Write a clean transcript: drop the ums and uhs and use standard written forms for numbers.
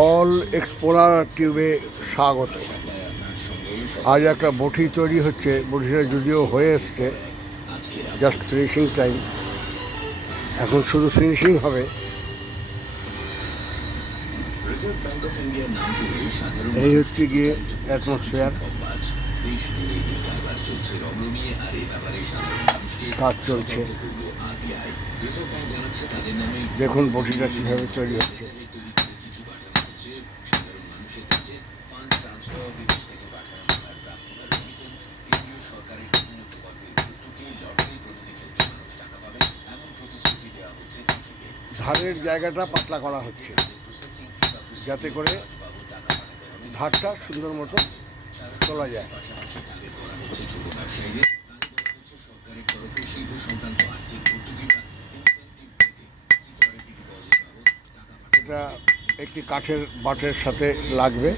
All explorer টিউবে স্বাগত। আজ একটা বটি তৈরি হচ্ছে, বটিটা যদিও হয়ে এসছে, জাস্ট ফিনিশিং টাইম, এখন শুধু ফিনিশিং হবে। এই হচ্ছে গিয়ে অ্যাটমসফিয়ার, কাজ চলছে। দেখুন বটিটা কীভাবে তৈরি হচ্ছে। ধারের জায়গাটা পাতলা করা হচ্ছে যাতে করে ধারটা সুন্দর মতো তোলা যায়। এটা একটি কাঠের বাটের সাথে লাগবে।